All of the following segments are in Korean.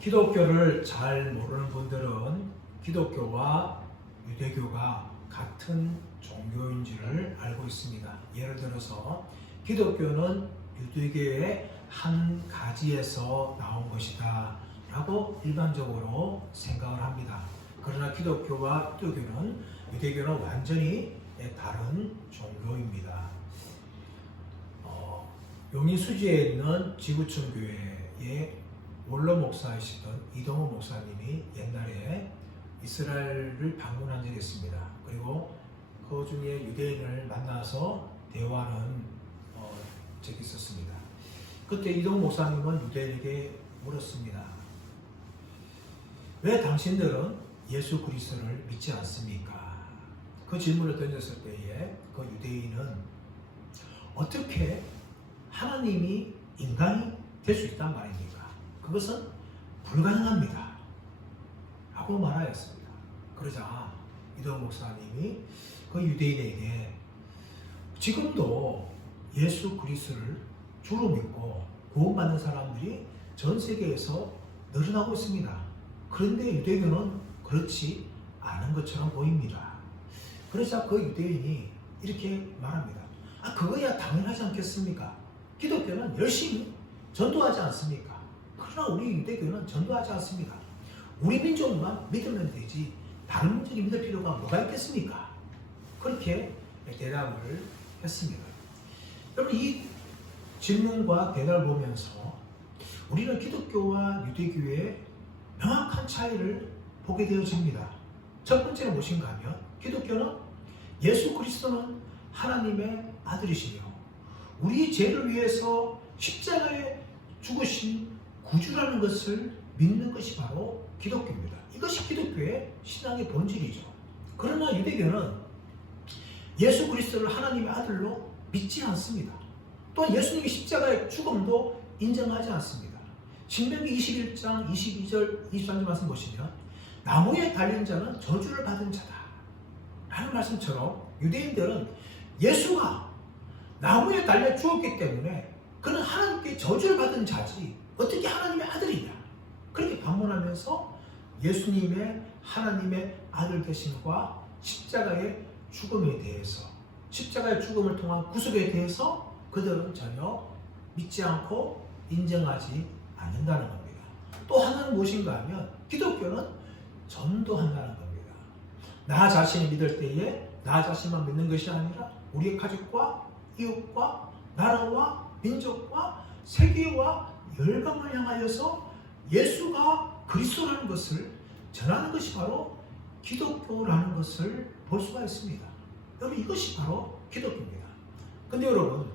기독교를 잘 모르는 분들은 기독교와 유대교가 같은 종교인지를 알고 있습니다. 예를 들어서 기독교는 유대교의 한 가지에서 나온 것이다 라고 일반적으로 생각을 합니다. 그러나 기독교와 유대교는 완전히 다른 종교입니다. 용인수지에 있는 지구촌 교회의 원로 목사이시던 이동호 목사님이 옛날에 이스라엘을 방문한 적이 있습니다. 그리고 그 중에 유대인을 만나서 대화하는 적이 있었습니다. 그때 이동호 목사님은 유대인에게 물었습니다. 왜 당신들은 예수 그리스도를 믿지 않습니까? 그 질문을 던졌을 때에 그 유대인은 어떻게 하나님이 인간이 될 수 있단 말입니까? 그것은 불가능합니다 라고 말하였습니다. 그러자 이동호 목사님이 그 유대인에게 지금도 예수 그리스도를 주로 믿고 구원받는 사람들이 전 세계에서 늘어나고 있습니다. 그런데 유대교는 그렇지 않은 것처럼 보입니다. 그래서 그 유대인이 이렇게 말합니다. 그거야 당연하지 않겠습니까? 기독교는 열심히 전도하지 않습니까? 그러나 우리 유대교는 전도하지 않습니다. 우리 민족만 믿으면 되지 다른 민족이 믿을 필요가 뭐가 있겠습니까? 그렇게 대답을 했습니다. 여러분, 이 질문과 대답을 보면서 우리는 기독교와 유대교의 명확한 차이를 보게 되어집니다. 첫 번째는 무엇인가 하면 기독교는 예수 그리스도는 하나님의 아들이시며 우리 죄를 위해서 십자가에 죽으신 구주라는 것을 믿는 것이 바로 기독교입니다. 이것이 기독교의 신앙의 본질이죠. 그러나 유대교는 예수 그리스도를 하나님의 아들로 믿지 않습니다. 또한 예수님의 십자가의 죽음도 인정하지 않습니다. 신명기 21장 22절 23절 말씀 보시면 나무에 달린 자는 저주를 받은 자다 라는 말씀처럼 유대인들은 예수가 나무에 달려 죽었기 때문에 그는 하나님께 저주를 받은 자지 어떻게 하나님의 아들이냐 그렇게 반문하면서 예수님의 하나님의 아들 되심과 십자가의 죽음에 대해서 십자가의 죽음을 통한 구속에 대해서 그들은 전혀 믿지 않고 인정하지 않는다는 겁니다. 또 하나는 무엇인가 하면 기독교는 전도한다는 겁니다. 나 자신이 믿을 때에 나 자신만 믿는 것이 아니라 우리의 가족과 이웃과 나라와 민족과 세계와 열강을 향하여서 예수가 그리스도라는 것을 전하는 것이 바로 기독교라는 것을 볼 수가 있습니다. 여러분, 이것이 바로 기독교입니다. 근데 여러분,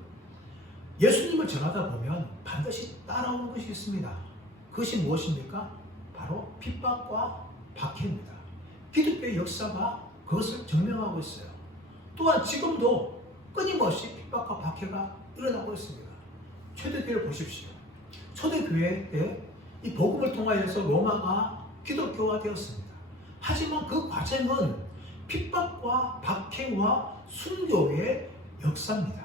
예수님을 전하다 보면 반드시 따라오는 것이 있습니다. 그것이 무엇입니까? 바로 핍박과 박해입니다. 기독교의 역사가 그것을 증명하고 있어요. 또한 지금도 끊임없이 핍박과 박해가 일어나고 있습니다. 초대교회를 보십시오. 초대교회 때 이 복음을 통하여서 로마가 기독교화 되었습니다. 하지만 그 과정은 핍박과 박해와 순교의 역사입니다.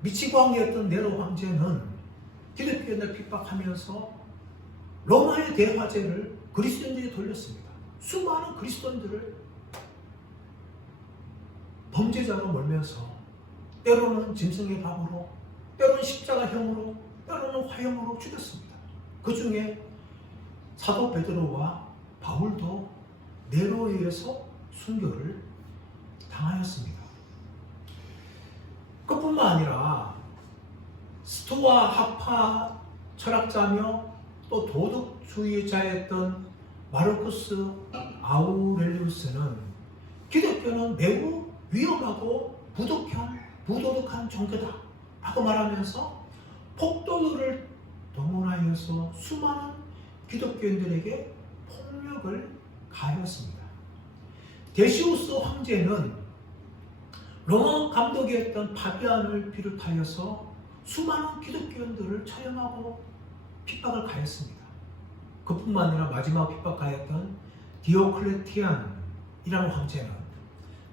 미치광이었던 네로 황제는 기독교인을 핍박하면서 로마의 대화제를 그리스도인들이 돌렸습니다. 수많은 그리스도인들을 범죄자로 몰면서 때로는 짐승의 밥으로, 때로는 십자가형으로, 때로는 화형으로 죽였습니다. 그 중에 사도 베드로와 바울도 네로에 의해서 순교를 당하였습니다. 그뿐만 아니라 스토아 학파 철학자며 또 도덕주의자였던 마르쿠스 아우렐리우스는 기독교는 매우 위험하고 부도덕한 종교다 라고 말하면서 폭도들을 동원하여서 수많은 기독교인들에게 폭력을 가하였습니다. 데시우스 황제는 로마 감독이었던 파비안을 비롯하여서 수많은 기독교인들을 처형하고 핍박을 가했습니다. 그뿐만 아니라 마지막 핍박가였던 디오클레티안이라는 황제는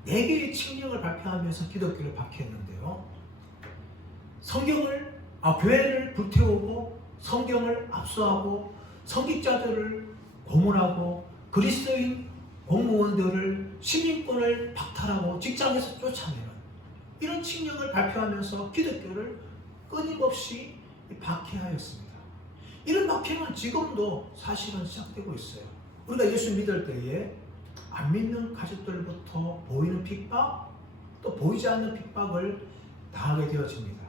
4개의 칙령을 발표하면서 기독교를 박해했는데요. 교회를 불태우고 성경을 압수하고 성직자들을 고문하고 그리스도인 공무원들을 시민권을 박탈하고 직장에서 쫓아내는 이런 칙령을 발표하면서 기독교를 끊임없이 박해하였습니다. 이런 박해는 지금도 사실은 시작되고 있어요. 우리가 예수 믿을 때에 안 믿는 가족들부터 보이는 핍박, 또 보이지 않는 핍박을 당하게 되어집니다.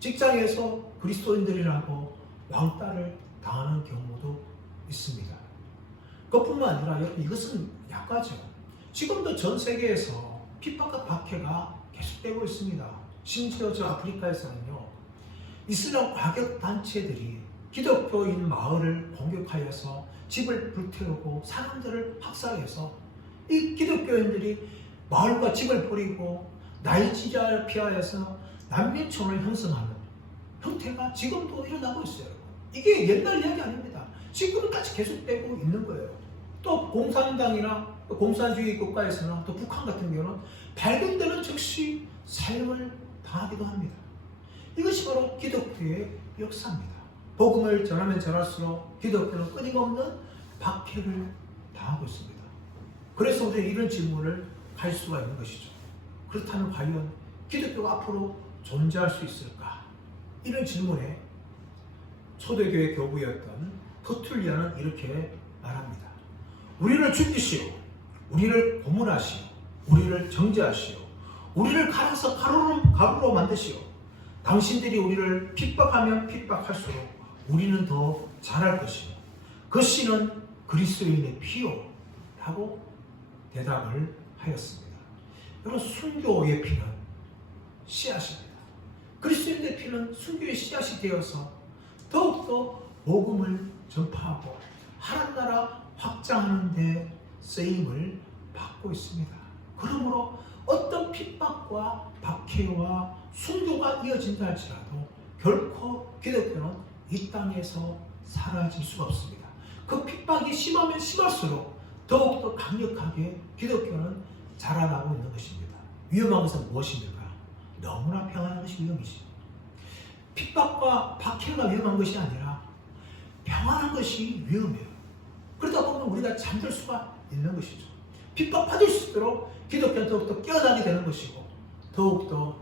직장에서 그리스도인들이라고 왕따를 당하는 경우도 있습니다. 그뿐만 아니라 이것은 약하죠. 지금도 전 세계에서 핍박과 박해가 계속되고 있습니다. 심지어 저 아프리카에서는요, 이슬람 과격 단체들이 기독교인 마을을 공격하여서 집을 불태우고 사람들을 학살해서 이 기독교인들이 마을과 집을 버리고 나이지리아를 피하여서 난민촌을 형성하는 형태가 지금도 일어나고 있어요. 이게 옛날 이야기 아닙니다. 지금까지 계속되고 있는 거예요. 또 공산당이나 또 공산주의 국가에서나 또 북한 같은 경우는 발견되는 즉시 삶을 당하기도 합니다. 이것이 바로 기독교의 역사입니다. 복음을 전하면 전할수록 기독교는 끊임없는 박해를 당하고 있습니다. 그래서 우리는 이런 질문을 할 수가 있는 것이죠. 그렇다면 과연 기독교가 앞으로 존재할 수 있을까? 이런 질문에 초대교회 교부였던 터툴리아는 이렇게 말합니다. 우리를 죽이시오, 우리를 고문하시오, 우리를 정죄하시오, 우리를 갈아서 가루로 만드시오. 당신들이 우리를 핍박하면 핍박할수록 우리는 더 잘할 것이오. 그 씨는 그리스도인의 피요 라고 대답을 하였습니다. 여러분, 순교의 피는 씨앗입니다. 그리스도인의 피는 순교의 씨앗이 되어서 더욱더 복음을 전파하고 하나님 나라 확장하는 데 쓰임을 받고 있습니다. 그러므로 어떤 핍박과 박해와 순교가 이어진다 할지라도 결코 기독교는 이 땅에서 사라질 수가 없습니다. 그 핍박이 심하면 심할수록 더욱더 강력하게 기독교는 자라나고 있는 것입니다. 위험한 것은 무엇입니까? 너무나 평안한 것이 위험이지. 핍박과 박해가 위험한 것이 아니라 평안한 것이 위험해요. 그러다 보면 우리가 잠들 수가 있는 것이죠. 핍박받을 수 있도록 기독교는 더욱더 깨어나게 되는 것이고 더욱더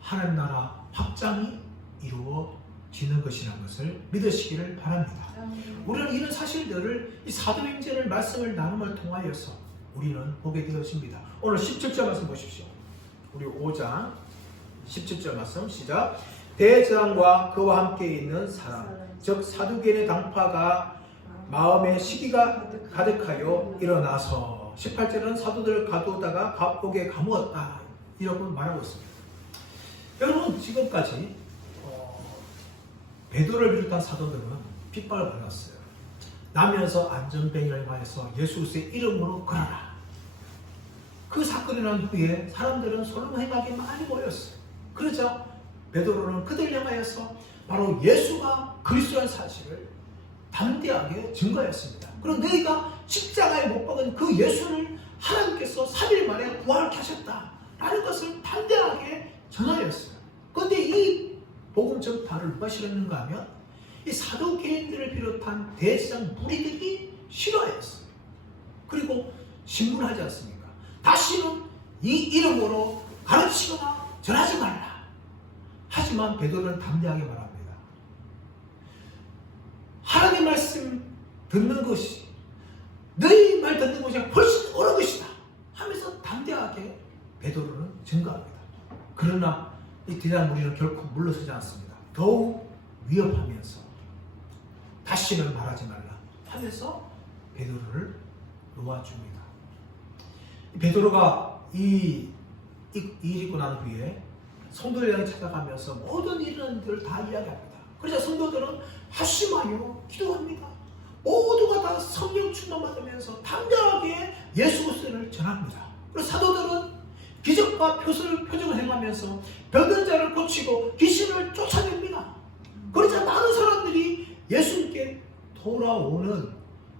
하나님 나라 확장이 이루어지는 것이라는 것을 믿으시기를 바랍니다. 우리는 이런 사실들을 이 사도행전을 말씀을 나눔을 통하여서 우리는 보게 되어집니다. 오늘 17절 말씀 보십시오. 우리 5장 17절 말씀 시작. 대제사장과 그와 함께 있는 사람 즉 사두개인의 당파가 마음에 시기가 가득하여 일어나서 18절은 사도들을 가두다가 갑옥에 감추었다 이라고 말하고 있습니다. 여러분, 지금까지 베드로를 비롯한 사도들은 핍박을 받았어요. 나면서 안전뱅이를 이용해서 예수 그리스도의 이름으로 걸어라. 그 사건이 난 후에 사람들은 소름 행하게 많이 모였어요. 그러자 베드로는 그들 향하여서 바로 예수가 그리스도라는 사실을 담대하게 증거했습니다. 그리고 너희가 십자가에 못 박은 그 예수를 하나님께서 3일 만에 부활케 하셨다라는 것을 담대하게 전하였어요. 그런데 이 복음 전파를 누가 싫어했는가 하면 이 사도개인들을 비롯한 대제사장 무리들이 싫어했어요. 그리고 신문하지 않습니까? 다시는 이 이름으로 가르치거나 전하지 말라. 하지만 베드로는 담대하게 말합니다. 하나님의 말씀 듣는 것이 너희 말 듣는 것이 훨씬 옳은 것이다 하면서 담대하게 베드로는 증거합니다. 그러나 이 대제사장 무리는 결코 물러서지 않습니다. 더욱 위협하면서 다시는 말하지 말라 하면서 베드로를 놓아줍니다. 베드로가 이 일이 있고 난 후에 성도들 향해 찾아가면서 모든 일들을 다 이야기합니다. 그러자 성도들은 합심하여 기도합니다. 모두가 다 성령 충만받으면서 담대하게 예수 그리스도를 전합니다. 그리고 사도들은 기적과 표적을 행하면서 병든 자를 고치고 귀신을 쫓아냅니다. 그러자 많은 사람들이 예수님께 돌아오는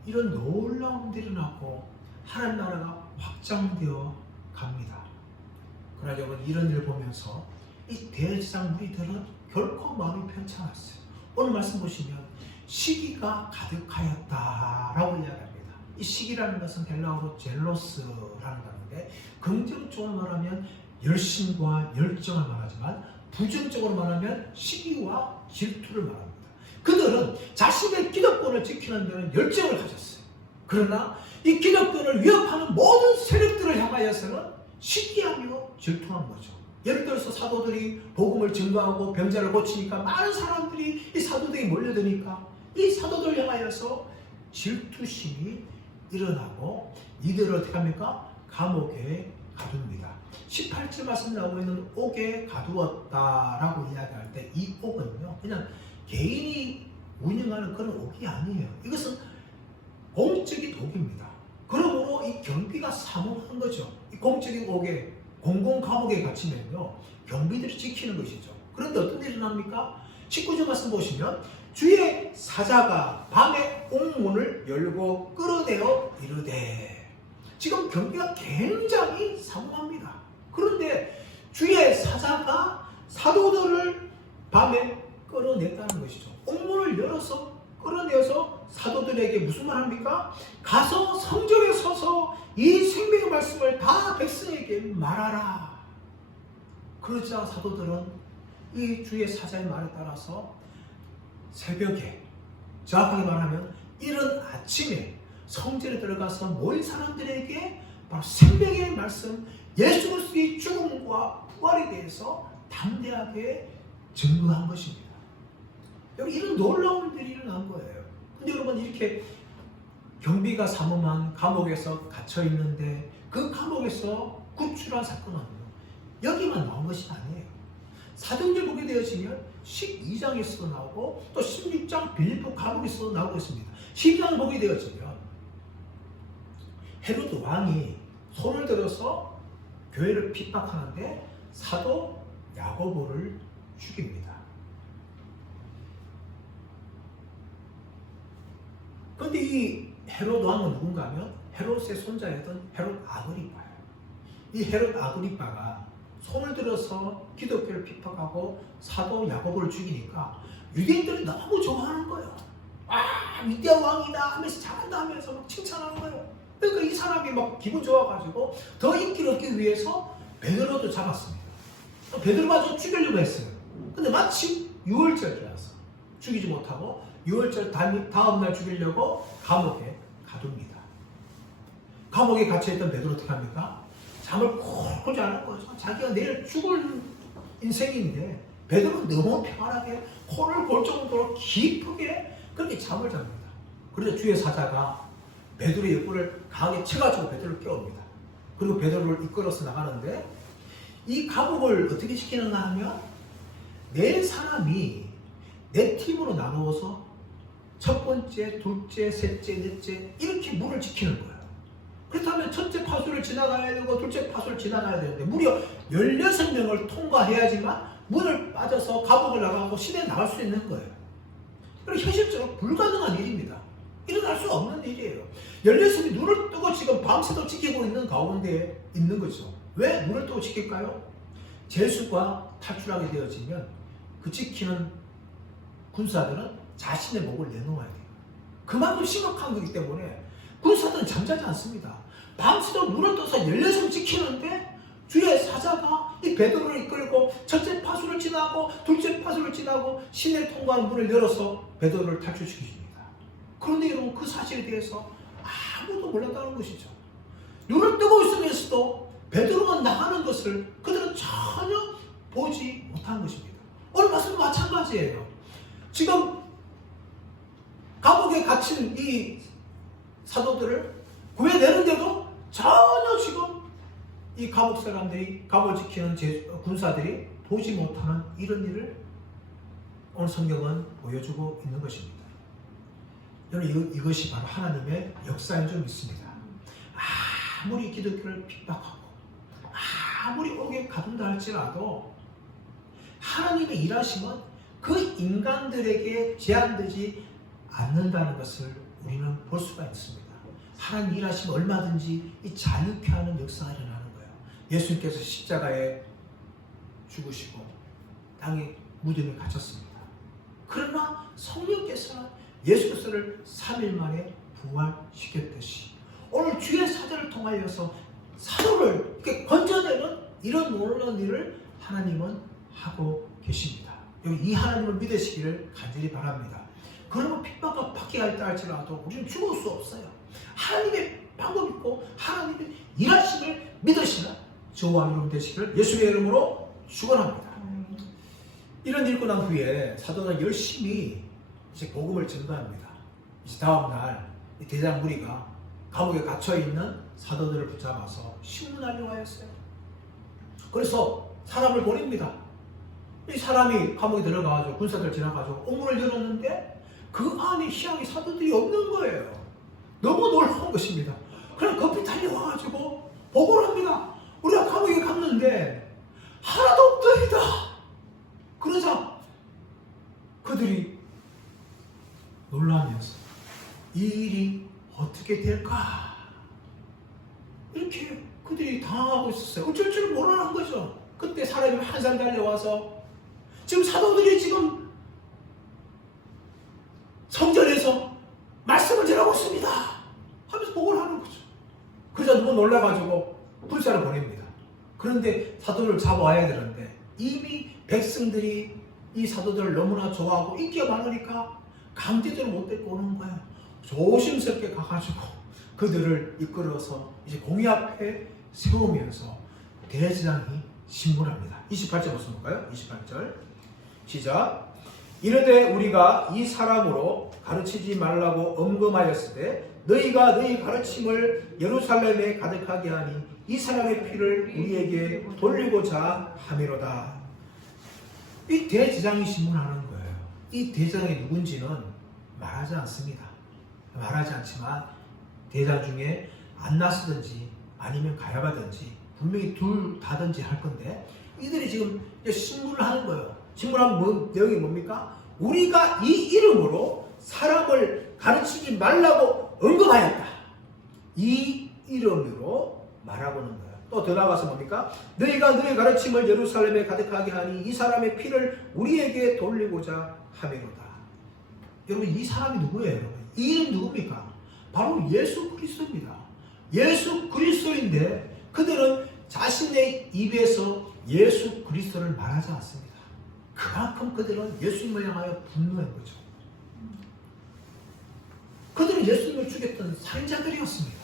이런 놀라운 일이 일어나고 하나님 나라가 확장되어 갑니다. 그러나 여러분, 이런 일을 보면서 이 대제사장 무리들은 결코 마음이 편찮았어요. 오늘 말씀 보시면 시기가 가득하였다라고 이야기합니다. 이 시기라는 것은 헬라어로 젤로스라는 단어인데 긍정적으로 말하면 열심과 열정을 말하지만 부정적으로 말하면 시기와 질투를 말합니다. 그들은 자신의 기득권을 지키는 데는 열정을 가졌어요. 그러나 이 기득권을 위협하는 모든 세력들을 향하여서는 시기하며 질투한 거죠. 예를 들어서 사도들이 복음을 증거하고 병자를 고치니까 많은 사람들이 이 사도들이 몰려드니까 이 사도들 향하여서 질투심이 일어나고 이들을 어떻게 합니까? 감옥에 가둡니다. 18절 말씀 나오고 있는 옥에 가두었다라고 이야기할 때 이 옥은요 그냥 개인이 운영하는 그런 옥이 아니에요. 이것은 공적인 옥입니다. 그러므로 이 경비가 사모한 거죠. 이 공적인 옥에 공공 감옥에 갇히면요 경비들이 지키는 것이죠. 그런데 어떤 일이 일어납니까? 19절 말씀 보시면 주의 사자가 밤에 옥문을 열고 끌어내어 이르되, 지금 경비가 굉장히 사모합니다. 그런데 주의 사자가 사도들을 밤에 끌어냈다는 것이죠. 옥문을 열어서 끌어내어서 사도들에게 무슨 말 합니까? 가서 성전에 서서 이 생명의 말씀을 다 백성에게 말하라. 그러자 사도들은 이 주의 사자의 말에 따라서 새벽에, 정확하게 말하면 이른 아침에 성전에 들어가서 모인 사람들에게 바로 생명의 말씀, 예수 그리스도의 죽음과 부활에 대해서 담대하게 증거한 것입니다. 여러분, 이런 놀라운 일이 일어난 거예요. 근데 여러분, 이렇게 경비가 사모한 감옥에서 갇혀 있는데 그 감옥에서 구출한 사건은 여기만 나온 것이 아니에요. 사도행전 보게 되어지면 12장에서도 나오고 또 16장 빌립보 감옥에서도 나오고 있습니다. 12장을 보게 되어지면 헤로드 왕이 손을 들어서 교회를 핍박하는데 사도 야고보를 죽입니다. 그런데 이 헤로드 왕은 누군가 하면 헤롯의 손자였던 헤롯 아그리파예요. 이 헤롯 아그리파가 손을 들어서 기독교를 핍박하고 사도 야고보를 죽이니까 유대인들이 너무 좋아하는 거예요. 아, 위대한 왕이다 하면서 잘한다 하면서 막 칭찬하는 거예요. 그러니까 이 사람이 막 기분 좋아가지고 더 인기를 얻기 위해서 베드로도 잡았습니다. 베드로마저 죽이려고 했어요. 근데 마침 6월절이라서 죽이지 못하고 6월절 다음날 죽이려고 감옥에 가둡니다. 감옥에 갇혀있던 베드로 어떻게 합니까? 잠을 콜콜 자는 거죠. 자기가 내일 죽을 인생인데 베드로는 너무 평안하게 코를 골 정도로 깊게 그렇게 잠을 잡니다. 그래서 주의 사자가 베드로의 옆구리를 강하게 쳐가지고 베드로를 깨웁니다. 그리고 베드로를 이끌어서 나가는데 이 감옥을 어떻게 시키는가 하면 네 사람이 네 팀으로 나누어서 첫 번째, 둘째, 셋째, 넷째 이렇게 문을 지키는 거예요. 그렇다면 첫째 파수를 지나가야 되고 둘째 파수를 지나가야 되는데 무려 16명을 통과해야지만 문을 빠져서 감옥을 나가고 시내에 나갈 수 있는 거예요. 그리고 현실적으로 불가능한 일입니다. 일어날 수 없는 일이에요. 16명이 눈을 뜨고 지금 밤새도록 지키고 있는 가운데 있는 거죠. 왜 눈을 뜨고 지킬까요? 죄수가 탈출하게 되어지면 그 지키는 군사들은 자신의 목을 내놓아야 돼요. 그만큼 심각한 거기 때문에 군사들은 잠자지 않습니다. 밤새도록 눈을 떠서 16명 지키는데 주의 사자가 이 베드로를 이끌고 첫째 파수를 지나고 둘째 파수를 지나고 시내를 통과하는 문을 열어서 베드로를 탈출시키십니다. 그런데 여러분, 그 사실에 대해서 아무도 몰랐다는 것이죠. 눈을 뜨고 있으면서도 베드로가 나가는 것을 그들은 전혀 보지 못한 것입니다. 오늘 말씀도 마찬가지예요. 지금 감옥에 갇힌 이 사도들을 구해내는데도 전혀 지금 이 감옥 사람들이, 감옥을 지키는 군사들이 보지 못하는 이런 일을 오늘 성경은 보여주고 있는 것입니다. 여러분, 이것이 바로 하나님의 역사인 줄 믿습니다. 아무리 기독교를 핍박하고 아무리 옥에 가둔다 할지라도 하나님의 일하심은 그 인간들에게 제한되지 않는다는 것을 우리는 볼 수가 있습니다. 하나님 일하시면 얼마든지 이 자유케 하는 역사가 일어나는 거예요. 예수님께서 십자가에 죽으시고 땅에 무덤에 갇혔습니다. 그러나 성령께서는 예수 그리스도를 3일 만에 부활시켰듯이 오늘 주의 사자를 통하여서 사도를 이렇게 건져내는 이런 놀라운 일을 하나님은 하고 계십니다. 이 하나님을 믿으시기를 간절히 바랍니다. 그러면 핍박과 박해가 있다 할지라도 우리는 죽을 수 없어요. 하나님의 방법 있고 하나님의 일하심을 믿으시는 저와 여러분 되시기를 예수의 이름으로 축원합니다. 이런 일 있고 난 후에 사도는 열심히 이제 복음을 전도합니다. 이제 다음 날 이 대장 무리가 감옥에 갇혀 있는 사도들을 붙잡아서 신문하려고 하였어요. 그래서 사람을 보냅니다. 이 사람이 감옥에 들어가가지고 군사들 지나가지고 옥문을 열었는데 그 안에 희한히 사도들이 없는 거예요. 너무 놀라운 것입니다. 그럼 급히 달려와가지고 보고를 합니다. 우리가 감옥에 갔는데 하나도 없더이다. 그러자 그들이 놀라면서 이 일이 어떻게 될까? 이렇게 그들이 당하고 있었어요. 어쩔 줄 모르는 거죠. 그때 사람이 한 사람 달려와서 지금 사도들이 지금 성전에서 말씀을 전하고 있습니다 하면서 보고를 하는 거죠. 그러자 너무 놀라가지고 불사를 보냅니다. 그런데 사도를 잡아와야 되는데 이미 백성들이 이 사도들을 너무나 좋아하고 인기가 많으니까 강제적으로 못 데리고 오는 거예요. 조심스럽게 가가지고 그들을 이끌어서 이제 공의 앞에 세우면서 대제사장이 신문합니다. 28절 무슨 볼까요? 28절 시작. 이르되 우리가 이 사람으로 가르치지 말라고 엄금하였을 때 너희가 너희 가르침을 예루살렘에 가득하게 하니 이 사람의 피를 우리에게 돌리고자 함이로다. 이 대제사장이 신문하는 거예요. 이 대제사장이 누군지는 말하지 않습니다. 말하지 않지만 대장 중에 안나스든지 아니면 가야바든지 분명히 둘 다든지 할 건데 이들이 지금 신문을 하는 거예요. 신문하면 내용이 뭡니까? 우리가 이 이름으로 사람을 가르치지 말라고 언급하였다. 이 이름으로 말하고는 거예요. 또 더 나아가서 뭡니까? 너희가 너희 가르침을 예루살렘에 가득하게 하니 이 사람의 피를 우리에게 돌리고자 함이로다. 여러분 이 사람이 누구예요? 이 이름 누굽니까? 바로 예수 그리스도입니다. 예수 그리스도인데 그들은 자신의 입에서 예수 그리스도를 말하지 않습니다. 그만큼 그들은 예수님을 향하여 분노한 거죠. 그들은 예수님을 죽였던 살인자들이었습니다.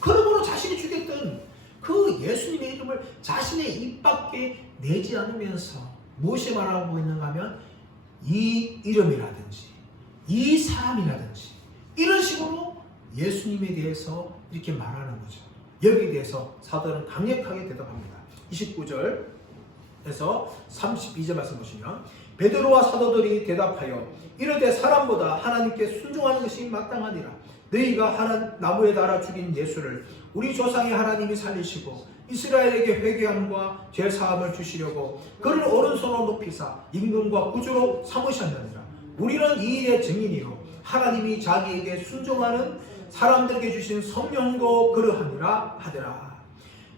그러므로 자신이 죽였던 그 예수님의 이름을 자신의 입 밖에 내지 않으면서 무엇이 말하고 있는가 하면 이 이름이라든지 이 사람이라든지 이런 식으로 예수님에 대해서 이렇게 말하는 거죠. 여기에 대해서 사도는 강력하게 대답합니다. 29절에서 32절 말씀 보시면 베드로와 사도들이 대답하여 이르되 사람보다 하나님께 순종하는 것이 마땅하니라. 너희가 나무에 달아 죽인 예수를 우리 조상의 하나님이 살리시고 이스라엘에게 회개함과 죄사함을 주시려고 그를 오른손으로 높이사 임금과 구주로 삼으셨느니라. 우리는 이 일의 증인이요 하나님이 자기에게 순종하는 사람들에게 주신 성령도 그러하니라 하더라.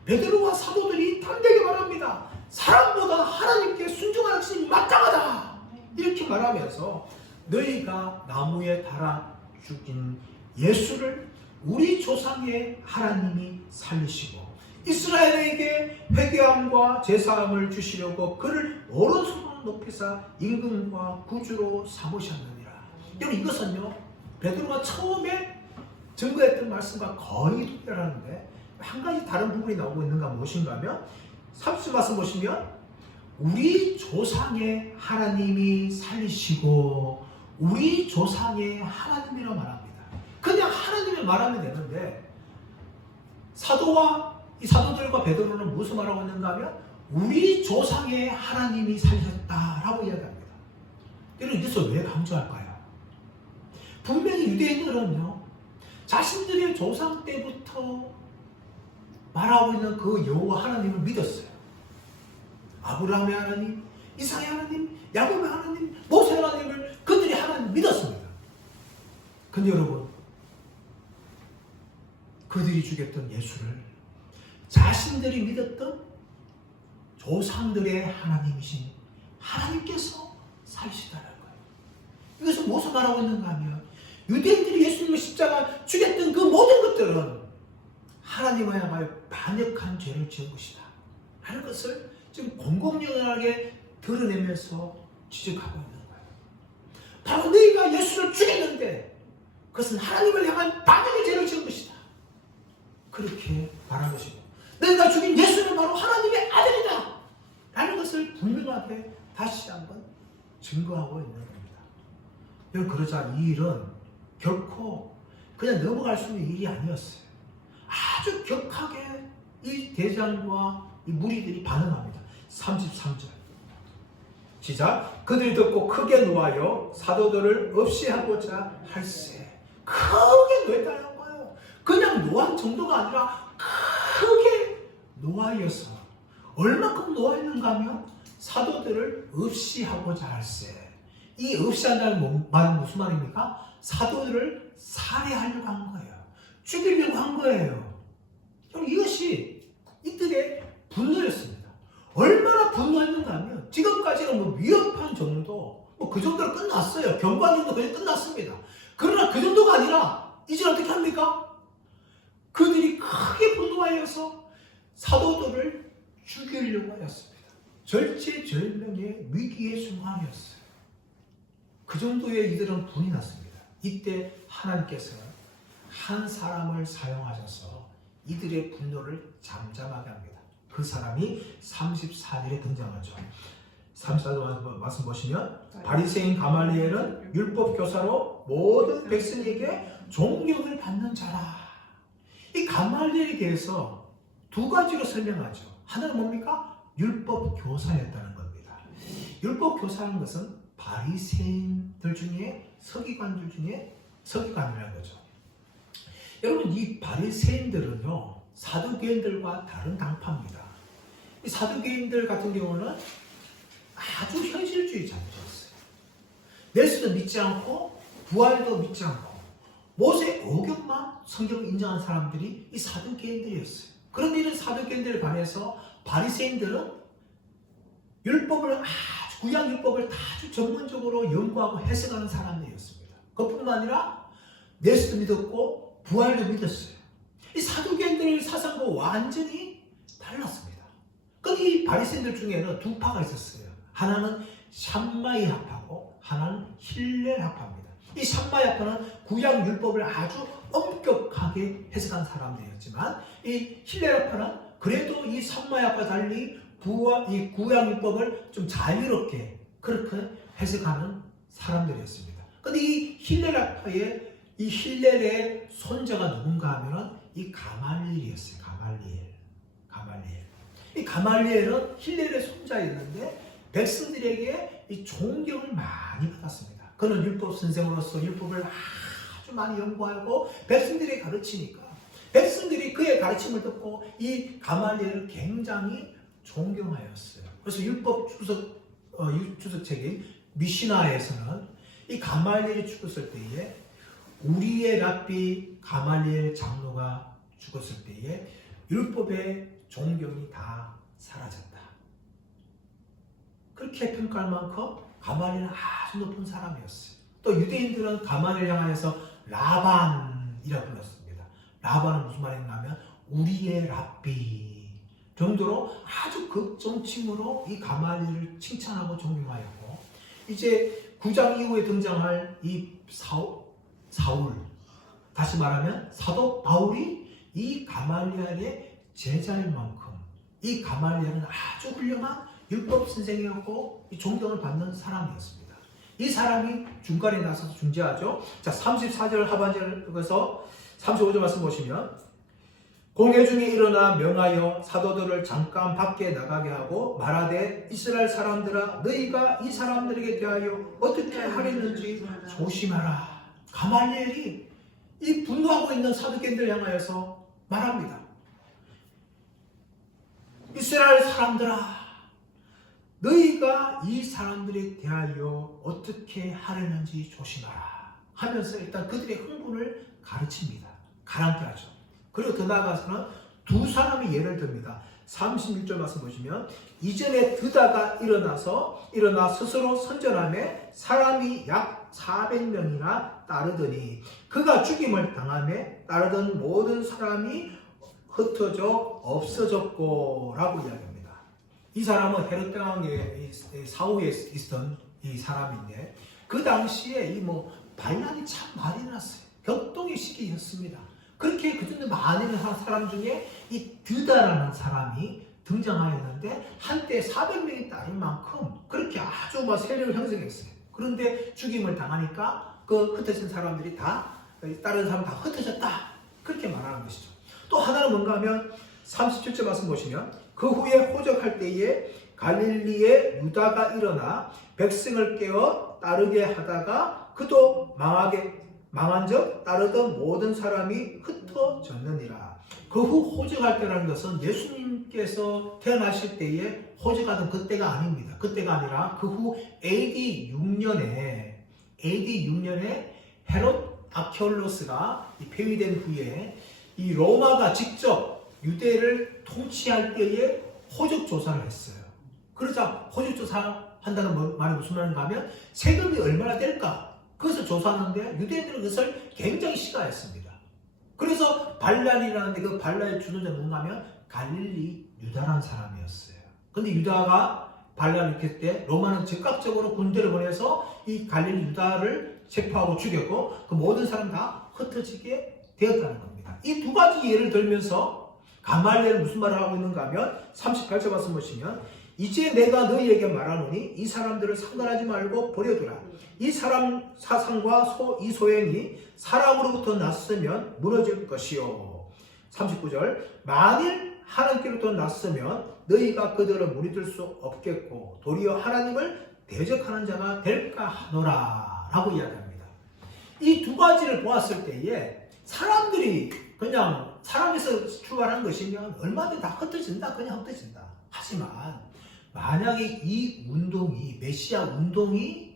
베드로와 사도들이 담대하게 말합니다. 사람보다 하나님께 순종하는 것이 마땅하다. 이렇게 말하면서 너희가 나무에 달아 죽인 예수를 우리 조상의 하나님이 살리시고 이스라엘에게 회개함과 제사함을 주시려고 그를 오른손으로 높이사 임금과 구주로 삼으셨느니라. 여러분 이것은요 베드로가 처음에 증거했던 말씀과 거의 동일하는데 한 가지 다른 부분이 나오고 있는가 무엇인가 하면 30절 말씀 보시면 우리 조상의 하나님이 살리시고 우리 조상의 하나님이라 말합니다. 그냥 하나님을 말하면 되는데 이 사도들과 베드로는 무슨 말하고 있는가 하면 우리 조상의 하나님이 살리셨다라고 이야기합니다. 여러분 이것을 왜 강조할까요? 분명히 유대인들은요 자신들의 조상 때부터 말하고 있는 그 여호와 하나님을 믿었어요. 아브라함의 하나님, 이삭의 하나님, 야곱의 하나님, 모세의 하나님을 그들이 하나님 믿었습니다. 근데 여러분 그들이 죽였던 예수를 자신들이 믿었던 조상들의 하나님이신 하나님께서 살리시다는 거예요. 이것은 무엇을 말하고 있는가 하면 유대인들이 예수님의 십자가 죽였던 그 모든 것들은 하나님을 향하여 반역한 죄를 지은 것이다 하는 것을 지금 공공연하게 드러내면서 지적하고 있는 거예요. 바로 너희가 예수를 죽였는데 그것은 하나님을 향한 반역의 죄를 지은 것이다. 그렇게 말한 것이고, 너희가 죽인 예수는 바로 하나님의 아들이다 라는 것을 분명하게 다시 한번 증거하고 있는 겁니다. 여러분, 그러자 이 일은 결코 그냥 넘어갈 수 있는 일이 아니었어요. 아주 격하게 이 대장과 이 무리들이 반응합니다. 33절 시작. 그들이 듣고 크게 노하여 사도들을 없이 하고자 할세. 크게 노했다는 거예요. 그냥 노한 정도가 아니라 크게 노하여서, 얼마큼 노하였는가 하면 사도들을 없이 하고자 할세. 이 없이 한다는 말은 무슨 말입니까? 사도들을 살해하려고 한 거예요. 죽이려고 한 거예요. 이것이 이들의 분노였습니다. 얼마나 분노했는가 하면 지금까지는 뭐 위협한 정도, 뭐 그 정도로 끝났어요. 경고한 정도 그냥 끝났습니다. 그러나 그 정도가 아니라 이제 어떻게 합니까? 그들이 크게 분노하여서 사도들을 죽이려고 하였습니다. 절체절명의 위기의 순간이었어요. 그 정도의 이들은 분이 났습니다. 이때 하나님께서 한 사람을 사용하셔서 이들의 분노를 잠잠하게 합니다. 그 사람이 34절에 등장하죠. 34절 말씀 보시면, 바리새인 가말리엘은 율법 교사로 모든 백성에게 존경을 받는 자라. 이 가말리엘에 대해서 두 가지로 설명하죠. 하나는 뭡니까? 율법 교사였다는 겁니다. 율법 교사라는 것은 바리새인들 중에, 서기관들 중에 서기관이라는 거죠. 여러분, 이 바리새인들은요, 사두개인들과 다른 당파입니다. 이 사두개인들 같은 경우는 아주 현실주의자들이었어요. 예수도 믿지 않고 부활도 믿지 않고 모세 오경만 성경을 인정한 사람들이 이 사두개인들이었어요. 그런데 이런 사두개인들에 관해서 바리새인들은 율법을 구약 율법을 아주 전문적으로 연구하고 해석하는 사람들이었습니다. 그뿐만 아니라 예수도 믿었고 부활도 믿었어요. 이 사두개인들의 사상과 완전히 달랐습니다. 그런데 이 바리새인들 중에는 두 파가 있었어요. 하나는 샴마이 학파고 하나는 힐렐 학파입니다. 이 샴마이 학파는 구약 율법을 아주 엄격하게 해석한 사람들이었지만, 이 힐렐 학파는 그래도 이 샴마이 학파와 달리 이 구약 율법을 좀 자유롭게 그렇게 해석하는 사람들이었습니다. 그런데 이 힐렐 학파의 이 힐렐의 손자가 누군가 하면은 이 가말리엘이었어요. 가말리엘. 이 가말리엘은 힐렐의 손자였는데 백성들에게 이 존경을 많이 받았습니다. 그는 율법 선생으로서 율법을 아주 많이 연구하고 백성들에게 가르치니까 백성들이 그의 가르침을 듣고 이 가말리엘을 굉장히 존경하였어요. 그래서 율법 주석책인 미시나에서는 이 가말리엘이 죽었을 때에 우리의 랍비 가말리엘 장로가 죽었을 때에 율법의 존경이 다 사라졌다. 그렇게 평가할 만큼 가말리엘은 아주 높은 사람이었어요. 또 유대인들은 가말리엘 향하여서 라반이라고 불렀습니다. 라반은 무슨 말인가 하면 우리의 랍비 정도로 아주 극존칭으로 이 가말리엘을 칭찬하고 존경하였고, 이제 9장 이후에 등장할 이 사울, 다시 말하면 사도 바울이 이 가말리엘의 제자일 만큼 이 가말리엘은 아주 훌륭한 율법 선생이었고 존경을 받는 사람이었습니다. 이 사람이 중간에 나서서 중재하죠. 자, 34절 하반절에서 35절 말씀 보시면, 공회 중에 일어나 명하여 사도들을 잠깐 밖에 나가게 하고 말하되 이스라엘 사람들아 너희가 이 사람들에게 대하여 어떻게 하려는지 조심하라. 가말리엘이 이 분노하고 있는 사두개인들 향하여서 말합니다. 이스라엘 사람들아 너희가 이 사람들에 대하여 어떻게 하려는지 조심하라 하면서 일단 그들의 흥분을 가르칩니다. 가라앉게 하죠. 그리고 더 나아가서는 두 사람의 예를 듭니다. 36절 말씀 보시면, 이전에 드다가 일어나 스스로 선전하며 사람이 약 400명이나 따르더니 그가 죽임을 당함에 따르던 모든 사람이 흩어져 없어졌고 라고 이야기합니다. 이 사람은 헤롯 왕의 사후에 있었던 이 사람인데 그 당시에 이 반란이 참 많이 났어요. 격동의 시기였습니다. 그렇게 그전에 많은 사람 중에 이 드다라는 사람이 등장하였는데 한때 400명이 따른 만큼 그렇게 아주 세력을 형성했어요. 그런데 죽임을 당하니까 그 흩어진 사람들이 다른 사람 다 흩어졌다. 그렇게 말하는 것이죠. 또 하나는 뭔가 하면 37절 말씀 보시면 그 후에 호적할 때에 갈릴리에 유다가 일어나 백성을 깨어 따르게 하다가 그도 망한 적 따르던 모든 사람이 흩어졌느니라. 그 후 호적할 때라는 것은 예수님께서 태어나실 때에 호적하던 그때가 아닙니다. 그때가 아니라 그 후 AD 6년에 헤롯 아케올로스가 폐위된 후에 이 로마가 직접 유대를 통치할 때에 호적 조사를 했어요. 그러자 호적 조사한다는 말이 무슨 말인가 하면 세금이 얼마나 될까? 그것을 조사하는데 유대인들은 그것을 굉장히 싫어했습니다. 그래서 반란이라는데 그 반란의 주도자는 뭔가 하면 갈릴리 유다라는 사람이었어요. 근데 유다가 반란을 일으킬 때 로마는 즉각적으로 군대를 보내서 이 갈릴리 유다를 체포하고 죽였고 그 모든 사람 다 흩어지게 되었다는 겁니다. 이 두 가지 예를 들면서 가말리엘은 무슨 말을 하고 있는가 하면 38절 말씀 보시면 이제 내가 너희에게 말하노니 이 사람들을 상관하지 말고 버려두라. 이 사람 사상과 이 소행이 사람으로부터 났으면 무너질 것이요. 39절 만일 하나님께로부터 났으면 너희가 그들을 무너뜨릴 수 없겠고 도리어 하나님을 대적하는 자가 될까 하노라 라고 이야기합니다. 이 두 가지를 보았을 때에 사람들이 그냥 사람에서 출발한 것이면 얼마든지 다 흩어진다. 그냥 흩어진다. 하지만 만약에 이 운동이 메시아 운동이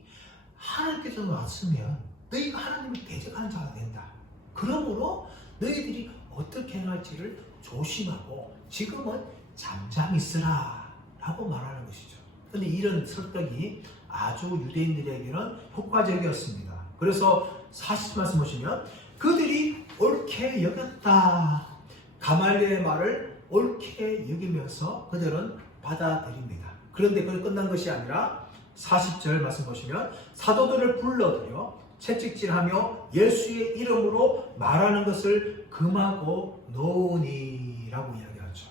하나님께서 왔으면 너희가 하나님을 대적하는 자가 된다. 그러므로 너희들이 어떻게 행할지를 조심하고 지금은 잠잠히 있으라 라고 말하는 것이죠. 그런데 이런 설득이 아주 유대인들에게는 효과적이었습니다. 그래서 40말씀 보시면 그들이 옳게 여겼다. 가말리엘의 말을 옳게 여기면서 그들은 받아들입니다. 그런데 그건 끝난 것이 아니라 40절 말씀 보시면 사도들을 불러들여 채찍질하며 예수의 이름으로 말하는 것을 금하고 놓으니 라고 이야기하죠.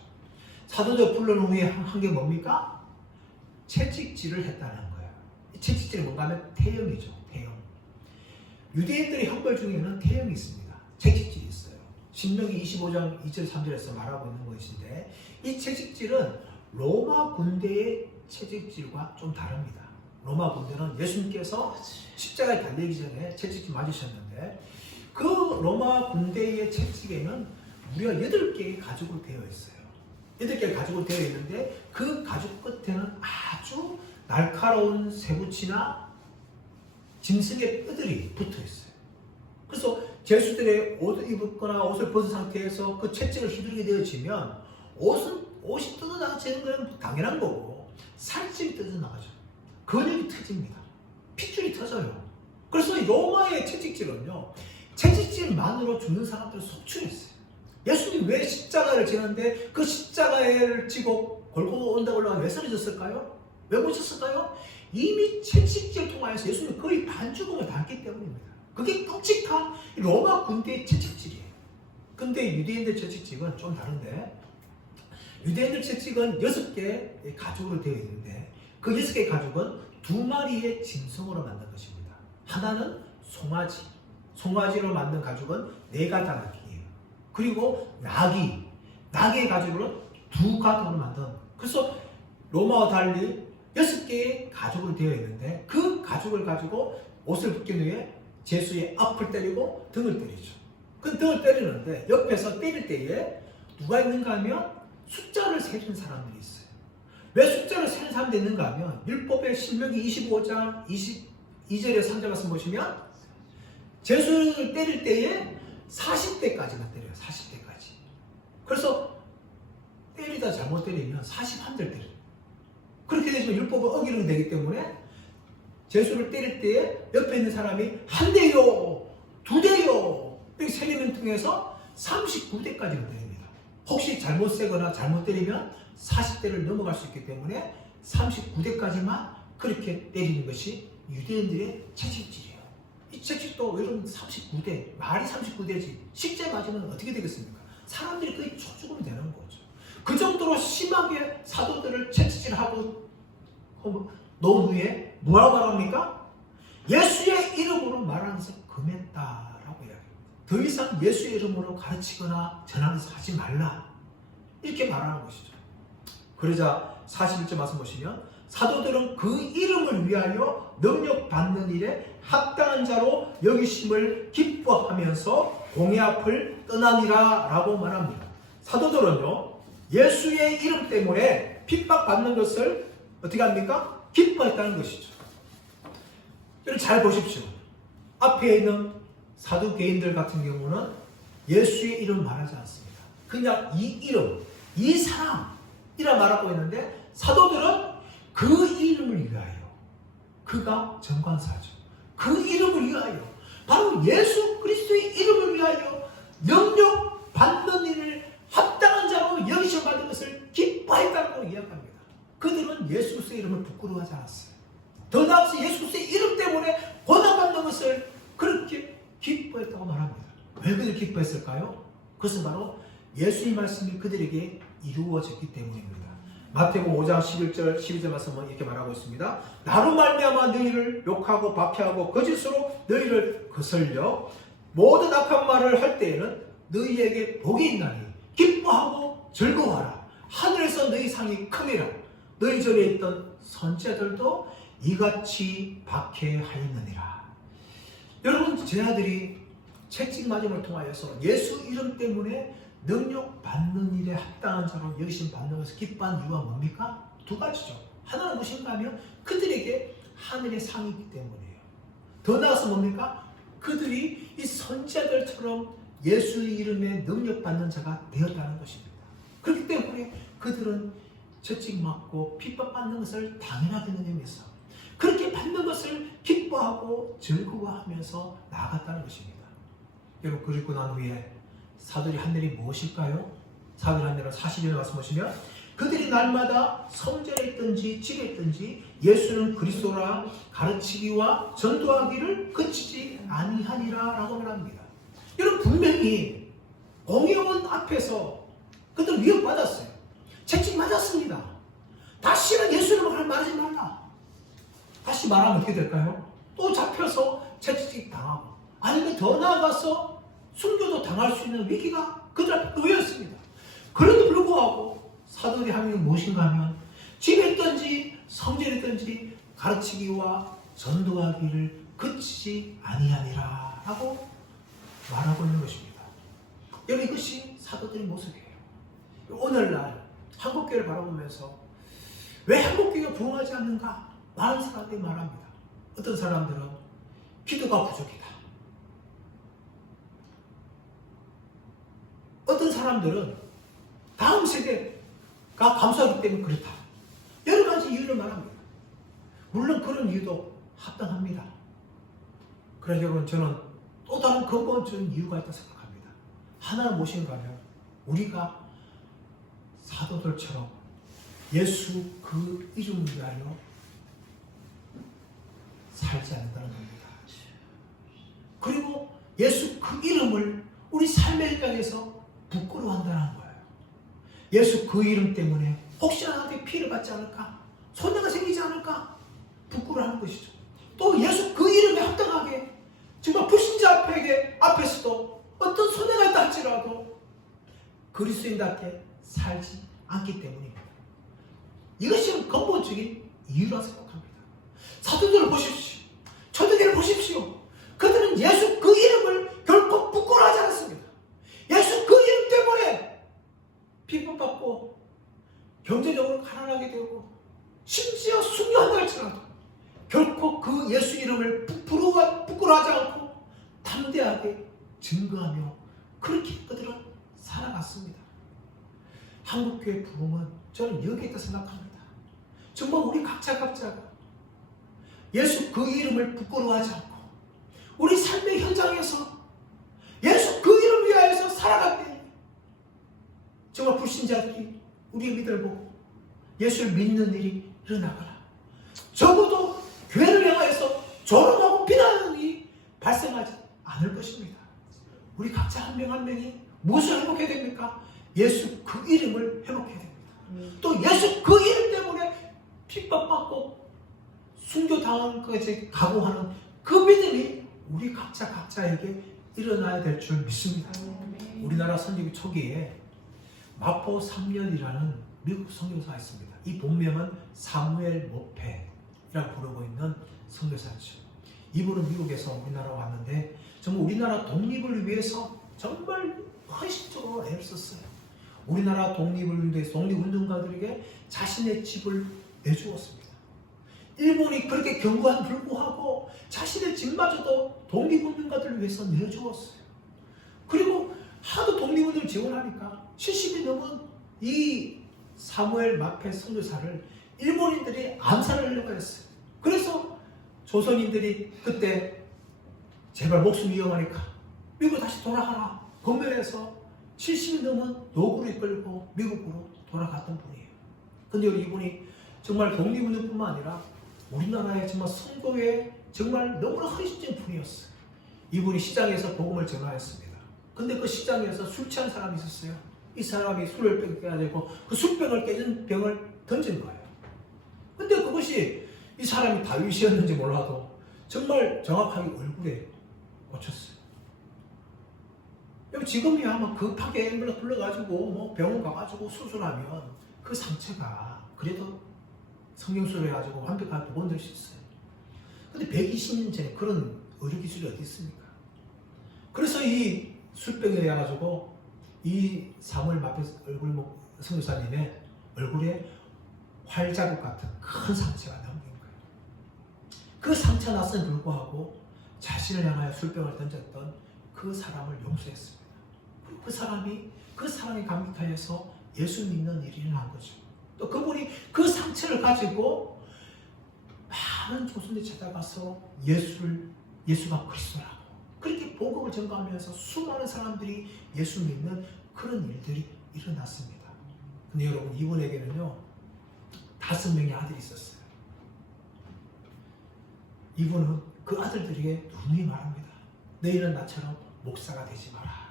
사도들 불러놓은 후에 한 게 뭡니까? 채찍질을 했다는 거예요. 채찍질이 뭔가 하면 태형이죠. 태형. 유대인들의 형벌 중에는 태형이 있습니다. 채찍질이 있어요. 신명기 25장 2절 3절에서 말하고 있는 것인데 이 채찍질은 로마 군대의 채찍질과 좀 다릅니다. 로마 군대는 예수님께서 십자가에 달리기 전에 채찍질 맞으셨는데 그 로마 군대의 채찍에는 무려 8개의 가죽으로 되어 있어요. 8개의 가죽으로 되어 있는데 그 가죽 끝에는 아주 날카로운 쇠붙이나 짐승의 뼈들이 붙어 있어요. 그래서 제수들의 옷을 입었거나 옷을 벗은 상태에서 그 채찍을 휘두르게 되어지면 옷이 뜯어나가지는 건 당연한 거고 살집이 뜯어나가죠. 근육이 터집니다. 핏줄이 터져요. 그래서 이 로마의 채찍질은요, 채찍질만으로 죽는 사람들을 속출했어요. 예수님 왜 십자가를 지는데 그 십자가를 지고 골고루 온다고 올라가 왜 쓰러졌을까요? 왜 못 쳤을까요? 이미 채찍질 통하여서 예수님이 거의 반죽음을 당했기 때문입니다. 그게 끔찍한 로마 군대의 채찍질이에요. 근데 유대인들 채찍질은 좀 다른데 유대인들 채찍은 6개의 가죽으로 되어 있는데 그 6개의 가죽은 2마리의 짐승으로 만든 것입니다. 하나는 송아지로 만든 가죽은 4가닥이에요. 그리고 나귀의 가죽으로 2가닥으로 만든, 그래서 로마와 달리 6개의 가죽으로 되어 있는데 그 가죽을 가지고 옷을 벗긴 후에 제수의 앞을 때리고 등을 때리죠. 그 등을 때리는데 옆에서 때릴 때에 누가 있는가 하면 숫자를 세는 사람들이 있어요. 왜 숫자를 세는 사람들이 있는가 하면 율법의 신명기 25장 22절에 3절 말씀 보시면 제수를 때릴 때에 40대까지만 때려요. 40대까지. 그래서 때리다 잘못 때리면 41대 때려요. 그렇게 되면 율법을 어기는 되기 때문에 제수를 때릴 때에 옆에 있는 사람이 한 대요, 두 대요, 이렇게 세리면 통해서 39대까지 때립니다. 혹시 잘못 세거나 잘못 때리면 40대를 넘어갈 수 있기 때문에 39대까지만 그렇게 때리는 것이 유대인들의 채찍질이에요. 이 채찍도 여러분 39대, 말이 39대지 실제 맞으면 어떻게 되겠습니까? 사람들이 거의 죽으면 되는 거죠. 그 정도로 심하게 사도들을 채찍질하고 놓은 후에 뭐라고 말합니까? 예수의 이름으로 말하는 것을 금했다라고 이야기합니다. 더 이상 예수의 이름으로 가르치거나 전하는 것을 하지 말라, 이렇게 말하는 것이죠. 그러자 41절 말씀 보시면 사도들은 그 이름을 위하여 능력받는 일에 합당한 자로 여기심을 기뻐하면서 공회 앞을 떠나니라 라고 말합니다. 사도들은요, 예수의 이름 때문에 핍박받는 것을 어떻게 합니까? 기뻐했다는 것이죠. 여러분 잘 보십시오. 앞에 있는 사두개인들 같은 경우는 예수의 이름 말하지 않습니다. 그냥 이 이름, 이 사람이라 말하고 있는데 사도들은 그 이름을 위하여, 그가 정관사죠. 그 이름을 위하여, 바로 예수 그리스도의 이름을 위하여 능력 받는 일을 합당한 자로 여기셔 받은 것을 기뻐했다고 이야기합니다. 그들은 예수 그리스도의 이름을 부끄러워하지 않았어요. 더 나아가서 예수 그리스도의 이름 때문에 고난받는 것을 그렇게 기뻐했다고 말합니다. 왜 그들 기뻐했을까요? 그것은 바로 예수의 말씀이 그들에게 이루어졌기 때문입니다. 마태복음 5장 11절 12절 말씀은 이렇게 말하고 있습니다. 나로 말미암아 너희를 욕하고 박해하고 거짓으로 너희를 거슬려 모든 악한 말을 할 때에는 너희에게 복이 있나니 기뻐하고 즐거워하라. 하늘에서 너희 상이 크니라. 너희 전에 있던 선지자들도 이같이 박해하였느니라. 여러분, 제 아들이 채찍 맞음을 통하여서 예수 이름 때문에 능력 받는 일에 합당한 자로 여기심 받는 것을 기뻐한 이유가 뭡니까? 두 가지죠. 하나는 무엇인가 하면 그들에게 하늘의 상이 있기 때문이에요. 더 나아가서 뭡니까? 그들이 이 선지자들처럼 예수 이름에 능력 받는 자가 되었다는 것입니다. 그렇기 때문에 그들은 채찍 맞고 핍박받는 것을 당연하게 여기면서 그렇게 받는 것을 기뻐하고 즐거워하면서 나아갔다는 것입니다. 여러분, 그리고 난 후에 사도들이 한 일이 무엇일까요? 사도들이 한 일은 40절 말씀 보시면 그들이 날마다 성전에 있든지 집에 있든지 예수는 그리스도라 가르치기와 전도하기를 그치지 아니하니라 라고 말합니다. 여러분, 분명히 공회원 앞에서 그들 위협받았어요. 채찍 맞았습니다. 다시는 예수를 말하지 말라. 다시 말하면 어떻게 될까요? 또 잡혀서 채찍 당하고, 아니면 더 나아가서 순교도 당할 수 있는 위기가 그들 앞에 놓였습니다. 그래도 불구하고 사도들이 하는 게 무엇인가 하면 집에 있든지 성전에 있든지 가르치기와 전도하기를 그치지 아니하니라 라고 말하고 있는 것입니다. 여러분, 이것이 사도들의 모습이에요. 오늘날 한국교회를 바라보면서 왜 한국교회가 부흥하지 않는가? 많은 사람들이 말합니다. 어떤 사람들은 기도가 부족이다. 어떤 사람들은 다음 세대가 감수하기 때문에 그렇다. 여러 가지 이유를 말합니다. 물론 그런 이유도 합당합니다. 그래서 여러분, 저는 또 다른 근본적인 이유가 있다고 생각합니다. 하나는 무엇인가 하면 우리가 사도들처럼 예수 그 이름을 위하여 살지 않는다는 겁니다. 그리고 예수 그 이름을 우리 삶의 현장에서 부끄러워한다는 거예요. 예수 그 이름 때문에 혹시나 나한테 피해를 받지 않을까? 손해가 생기지 않을까? 부끄러워하는 것이죠. 또 예수 그 이름에 합당하게 정말 불신자 앞에서도 어떤 손해가 있다 할지라도 그리스도인답게 살지 않기 때문입니다. 이것이 근본적인 이유라고 생각합니다. 사도들을 보십시오. 초대교회를 보십시오. 그들은 예수 그 이름을 결코 부끄러워하지 않았습니다. 예수 그 이름 때문에 핍박받고 경제적으로 가난하게 되고 심지어 순교한다 할지라도 결코 그 예수 이름을 부끄러워하지 않고 담대하게 증거하며 그렇게 그들은 살아갔습니다. 한국교회 부흥은 저는 여기에 있다 생각합니다. 정말 우리 각자가 예수 그 이름을 부끄러워하지 않고 우리 삶의 현장에서 예수 그 이름 위하여서 살아갈 때 정말 불신자들이 우리의 믿음을 보고 예수를 믿는 일이 일어나거나 적어도 교회를 향하여서 조롱하고 비난하는 일이 발생하지 않을 것입니다. 우리 각자 한 명 한 명이 무엇을 회복해야 됩니까? 예수 그 이름을 회복해야 됩니다. 또 예수 그 이름 때문에 핍박받고 순교당한 것까지 각오하는 그 믿음이 우리 각자에게 일어나야 될 줄 믿습니다. 우리나라 선지기 초기에 마포 3년이라는 미국 선교사가 있습니다. 이 본명은 사무엘 모페라고 부르고 있는 선교사죠. 이분은 미국에서 우리나라 왔는데 정말 우리나라 독립을 위해서 정말 헌신적으로 애를 썼어요. 우리나라 독립을 위해서 독립운동가들에게 자신의 집을 내주었습니다. 일본이 그렇게 경고한 불구하고 자신의 집마저도 독립운동가들을 위해서 내주었어요. 그리고 하도 독립운동을 지원하니까 70이 넘은 이 사무엘 마페 선교사를 일본인들이 암살하려고 했어요. 그래서 조선인들이 그때 제발 목숨 위험하니까 미국으로 다시 돌아가라 권면해서 70이 넘은 노구를 이끌고 미국으로 돌아갔던 분이에요. 근데 이분이 정말 독립운동뿐만 아니라 우리나라의 정말 선교에 정말 너무나 헌신적인 분이었어요. 이분이 시장에서 복음을 전하였습니다. 근데 그 시장에서 술 취한 사람이 있었어요. 이 사람이 술을 깨가지고 그 술병을 깨진 병을 던진 거예요. 근데 그것이 이 사람이 다윗이었는지 몰라도 정말 정확하게 얼굴에 꽂혔어요. 지금이야 아마 급하게 앰뷸런스 불러가지고 뭐 병원 가가지고 수술하면 그 상처가 그래도 성경수술 해가지고 완벽하게 복원될 수 있어요. 근데 120년 전에 그런 의료기술이 어디 있습니까? 그래서 이 술병에 해가지고 이 사무엘 마페 선교사님의 얼굴에 활자국 같은 큰 상처가 남긴 거예요. 그 상처 났음에 불구하고 자신을 향하여 술병을 던졌던 그 사람을 용서했습니다. 그리고 그 사람이 감격하여서 예수 믿는 일이 일어난 거죠. 또 그분이 그 상처를 가지고 많은 조선에 찾아가서 예수가 그리스도라고 그렇게 복음을 전가하면서 수많은 사람들이 예수 믿는 그런 일들이 일어났습니다. 근데 여러분 이분에게는요 5명의 아들이 있었어요. 이분은 그 아들들에게 눈이 말합니다. 너희는 나처럼 목사가 되지 마라.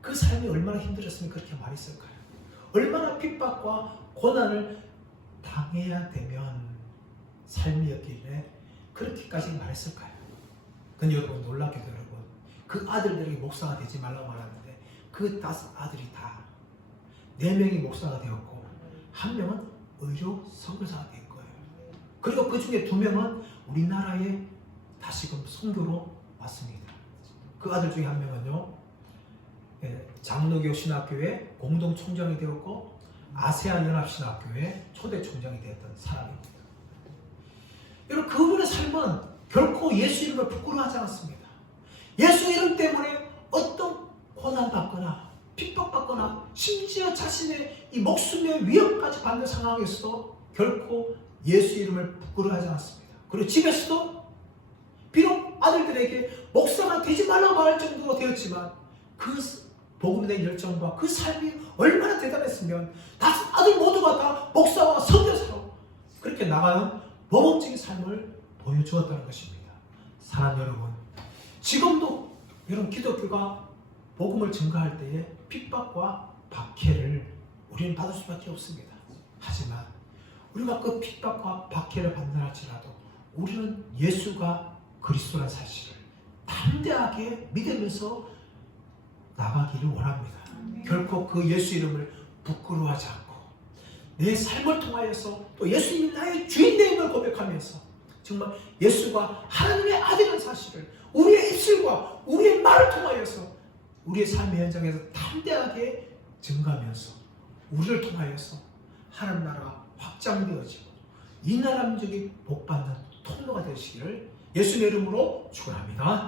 그 삶이 얼마나 힘들었으면 그렇게 말했을까요? 얼마나 핍박과 고난을 당해야 되면 삶이었길래 그렇게까지 말했을까요? 근데 여러분 놀랍게도 여러분 그 아들들에게 목사가 되지 말라고 말하는데 그 5 아들이 다 4명이 목사가 되었고 1명은 의료 선교사가 된 거예요. 그리고 그 중에 2명은 우리나라에 다시금 선교로 왔습니다. 그 아들 중에 1명은요 장로교 신학교의 공동총장이 되었고 아세안 연합신학교의 초대 총장이 되었던 사람입니다. 여러분 그분의 삶은 결코 예수 이름을 부끄러워하지 않았습니다. 예수 이름 때문에 어떤 고난받거나 핍박받거나 심지어 자신의 이 목숨의 위협까지 받는 상황에서도 결코 예수 이름을 부끄러워하지 않았습니다. 그리고 집에서도 비록 아들들에게 목사가 되지 말라고 말할 정도로 되었지만 그 복음에 대한 열정과 그 삶이 얼마나 대단했으면 5 아들 모두가 다 목사와 선교사로 그렇게 나가는 모범적인 삶을 보여주었다는 것입니다. 사랑하는 여러분, 지금도 여러분 기독교가 복음을 증거할 때에 핍박과 박해를 우리는 받을 수밖에 없습니다. 하지만 우리가 그 핍박과 박해를 받는다 할지라도 우리는 예수가 그리스도라는 사실을 담대하게 믿으면서 나가기를 원합니다. 결코 그 예수 이름을 부끄러워하지 않고 내 삶을 통하여서 또 예수님이 나의 주인됨을 고백하면서 정말 예수가 하나님의 아들이라는 사실을 우리의 입술과 우리의 말을 통하여서 우리의 삶의 현장에서 담대하게 증가하면서 우리를 통하여서 하나님 나라가 확장되어지고 이 나라 민족이 복받는 통로가 되시기를 예수님의 이름으로 축원합니다.